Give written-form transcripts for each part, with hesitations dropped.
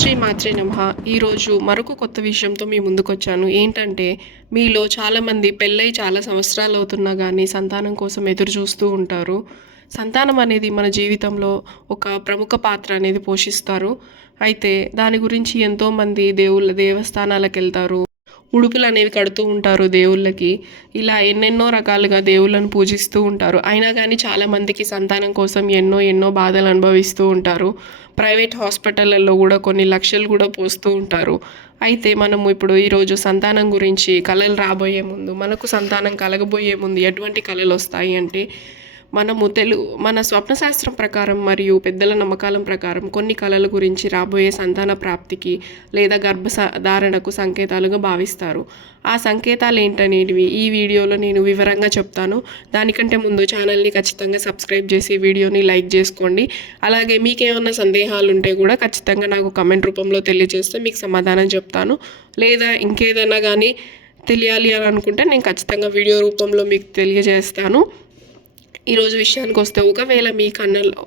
శ్రీ మాత్రే నమః. ఈరోజు మరొక కొత్త విషయంతో మీ ముందుకొచ్చాను. ఏంటంటే, మీలో చాలామంది పెళ్ళై చాలా సంవత్సరాలు అవుతున్నా గానీ సంతానం కోసం ఎదురు చూస్తూ ఉంటారు. సంతానం అనేది మన జీవితంలో ఒక ప్రముఖ పాత్ర అనేది పోషిస్తారు. అయితే దాని గురించి ఎంతోమంది దేవస్థానాలకెళ్తారు. ఉడుపులనేవి కడుతూ ఉంటారు దేవుళ్ళకి. ఇలా ఎన్నెన్నో రకాలుగా దేవుళ్ళను పూజిస్తూ ఉంటారు. అయినా కానీ చాలామందికి సంతానం కోసం ఎన్నో బాధలు అనుభవిస్తూ ఉంటారు. ప్రైవేట్ హాస్పిటళ్ళల్లో కూడా కొన్ని లక్షలు కూడా పోస్తూ ఉంటారు. అయితే మనము ఇప్పుడు ఈరోజు సంతానం గురించి కలలు రాబోయే ముందు, మనకు సంతానం కలగబోయే ముందు ఎటువంటి కలలు వస్తాయి అంటే, మన స్వప్నశాస్త్రం ప్రకారం మరియు పెద్దల నమ్మకాలం ప్రకారం కొన్ని కళల గురించి రాబోయే సంతాన ప్రాప్తికి లేదా ధారణకు సంకేతాలుగా భావిస్తారు. ఆ సంకేతాలు ఏంటనేటివి ఈ వీడియోలో నేను వివరంగా చెప్తాను. దానికంటే ముందు ఛానల్ని ఖచ్చితంగా సబ్స్క్రైబ్ చేసి వీడియోని లైక్ చేసుకోండి. అలాగే మీకేమన్నా సందేహాలు ఉంటే కూడా ఖచ్చితంగా నాకు కమెంట్ రూపంలో తెలియజేస్తే మీకు సమాధానం చెప్తాను. లేదా ఇంకేదైనా కానీ తెలియాలి అని అనుకుంటే నేను ఖచ్చితంగా వీడియో రూపంలో మీకు తెలియజేస్తాను. ఈరోజు విషయానికి వస్తే, ఒకవేళ మీ కళ్ళలో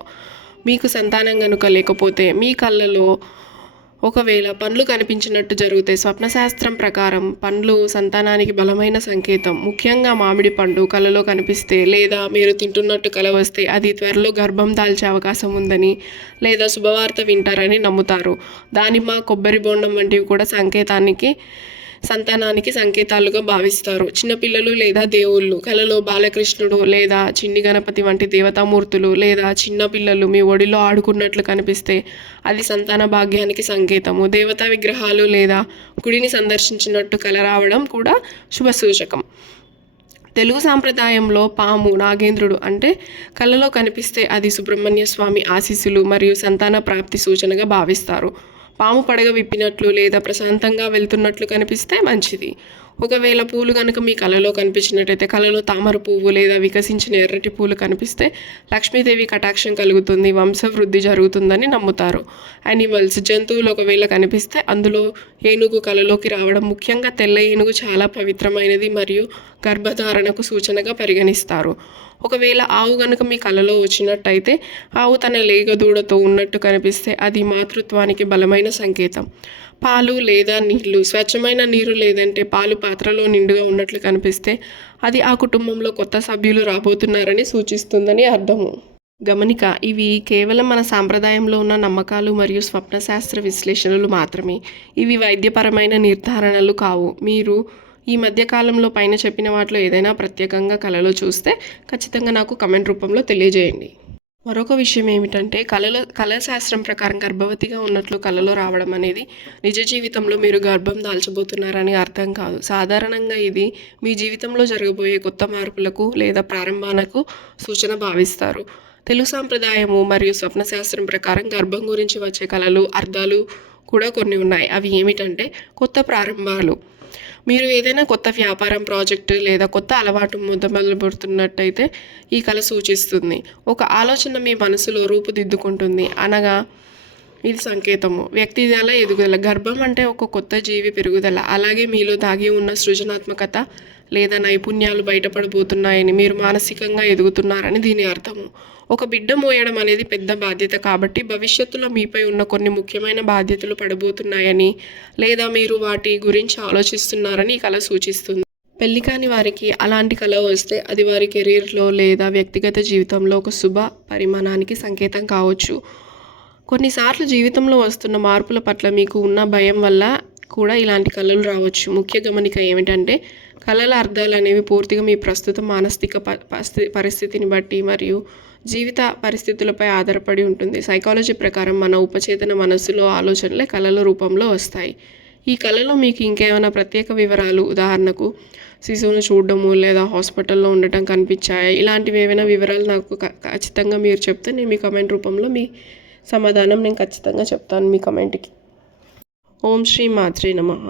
మీకు సంతానం కనుక లేకపోతే, మీ కళ్ళలో ఒకవేళ పండ్లు కనిపించినట్టు జరిగితే, స్వప్నశాస్త్రం ప్రకారం పండ్లు సంతానానికి బలమైన సంకేతం. ముఖ్యంగా మామిడి పండు కళ్ళలో కనిపిస్తే లేదా మీరు తింటున్నట్టు కల వస్తే అది త్వరలో గర్భం దాల్చే అవకాశం ఉందని లేదా శుభవార్త వింటారని నమ్ముతారు. దానిమ్మ, కొబ్బరి బొండం వంటివి కూడా సంతానానికి సంకేతాలుగా భావిస్తారు. చిన్నపిల్లలు లేదా దేవుళ్ళు కలలో బాలకృష్ణుడు లేదా చిన్ని గణపతి వంటి దేవతామూర్తులు లేదా చిన్నపిల్లలు మీ ఒడిలో ఆడుకున్నట్లు కనిపిస్తే అది సంతాన భాగ్యానికి సంకేతము. దేవతా విగ్రహాలు లేదా గుడిని సందర్శించినట్టు కల రావడం కూడా శుభసూచకం. తెలుగు సాంప్రదాయంలో పాము, నాగేంద్రుడు అంటే కలలో కనిపిస్తే అది సుబ్రహ్మణ్య స్వామి ఆశీస్సులు మరియు సంతాన ప్రాప్తి సూచనగా భావిస్తారు. పాము పడగ విప్పినట్లు లేదా ప్రశాంతంగా వెళ్తున్నట్లు కనిపిస్తే మంచిది. ఒకవేళ పూలు కనుక మీ కలలో కనిపించినట్టయితే, కలలో తామర పువ్వు లేదా వికసించిన ఎర్రటి పూలు కనిపిస్తే లక్ష్మీదేవి కటాక్షం కలుగుతుంది, వంశవృద్ధి జరుగుతుందని నమ్ముతారు. యానిమల్స్, జంతువులు ఒకవేళ కనిపిస్తే అందులో ఏనుగు కలలోకి రావడం, ముఖ్యంగా తెల్ల ఏనుగు చాలా పవిత్రమైనది మరియు గర్భధారణకు సూచనగా పరిగణిస్తారు. ఒకవేళ ఆవు కనుక మీ కలలో వచ్చినట్టయితే, ఆవు తన లేగ దూడతో ఉన్నట్టు కనిపిస్తే అది మాతృత్వానికి బలమైన సంకేతం. పాలు లేదా నీళ్లు, స్వచ్ఛమైన నీరు లేదంటే పాలు పాత్రలో నిండుగా ఉన్నట్లు కనిపిస్తే అది ఆ కుటుంబంలో కొత్త సభ్యులు రాబోతున్నారని సూచిస్తుందని అర్థము. గమనిక, ఇవి కేవలం మన సాంప్రదాయంలో ఉన్న నమ్మకాలు మరియు స్వప్నశాస్త్ర విశ్లేషణలు మాత్రమే. ఇవి వైద్యపరమైన నిర్ధారణలు కావు. మీరు ఈ మధ్యకాలంలో పైన చెప్పిన వాటిలో ఏదైనా ప్రత్యేకంగా కలలో చూస్తే ఖచ్చితంగా నాకు కమెంట్ రూపంలో తెలియజేయండి. మరొక విషయం ఏమిటంటే, కళాశాస్త్రం ప్రకారం గర్భవతిగా ఉన్నట్లు కలలో రావడం అనేది నిజ జీవితంలో మీరు గర్భం దాల్చబోతున్నారని అర్థం కాదు. సాధారణంగా ఇది మీ జీవితంలో జరగబోయే కొత్త మార్పులకు లేదా ప్రారంభాలకు సూచన భావిస్తారు. తెలుగు సాంప్రదాయము మరియు స్వప్నశాస్త్రం ప్రకారం గర్భం గురించి వచ్చే కలలు అర్థాలు కూడా కొన్ని ఉన్నాయి. అవి ఏమిటంటే, కొత్త ప్రారంభాలు. మీరు ఏదైనా కొత్త వ్యాపారం, ప్రాజెక్టు లేదా కొత్త అలవాటు మొదలుపెడుతున్నట్టయితే ఈ కళ సూచిస్తుంది. ఒక ఆలోచన మీ మనసులో రూపుదిద్దుకుంటుంది అనగా ఇది సంకేతము. వ్యక్తిగత ఎదుగుదల. గర్భం అంటే ఒక కొత్త జీవి పెరుగుదల. అలాగే మీలో దాగి ఉన్న సృజనాత్మకత లేదా నైపుణ్యాలు బయటపడబోతున్నాయని, మీరు మానసికంగా ఎదుగుతున్నారని దీని అర్థము. ఒక బిడ్డ మోయడం అనేది పెద్ద బాధ్యత కాబట్టి భవిష్యత్తులో మీపై ఉన్న కొన్ని ముఖ్యమైన బాధ్యతలు పడబోతున్నాయని లేదా మీరు వాటి గురించి ఆలోచిస్తున్నారని ఈ కళ సూచిస్తుంది. పెళ్లి కాని వారికి అలాంటి కళ వస్తే అది వారి కెరీర్లో లేదా వ్యక్తిగత జీవితంలో ఒక శుభ పరిమాణానికి సంకేతం కావచ్చు. కొన్నిసార్లు జీవితంలో వస్తున్న మార్పుల పట్ల మీకు ఉన్న భయం వల్ల కూడా ఇలాంటి కళలు రావచ్చు. ముఖ్య గమనిక ఏమిటంటే, కళల అర్థాలు అనేవి పూర్తిగా మీ ప్రస్తుత మానసిక పరిస్థితిని బట్టి మరియు జీవిత పరిస్థితులపై ఆధారపడి ఉంటుంది. సైకాలజీ ప్రకారం మన ఉపచేతన మనస్సులో ఆలోచనలే కళల రూపంలో వస్తాయి. ఈ కళలో మీకు ఇంకేమైనా ప్రత్యేక వివరాలు, ఉదాహరణకు శిశువును చూడడము లేదా హాస్పిటల్లో ఉండటం కనిపించాయా, ఇలాంటివి ఏమైనా వివరాలు నాకు ఖచ్చితంగా మీరు చెప్తే నేను మీ కమెంట్ రూపంలో మీ సమాధానం నేను ఖచ్చితంగా చెప్తాను మీ కమెంట్కి. ఓం శ్రీ మాత్రే నమః.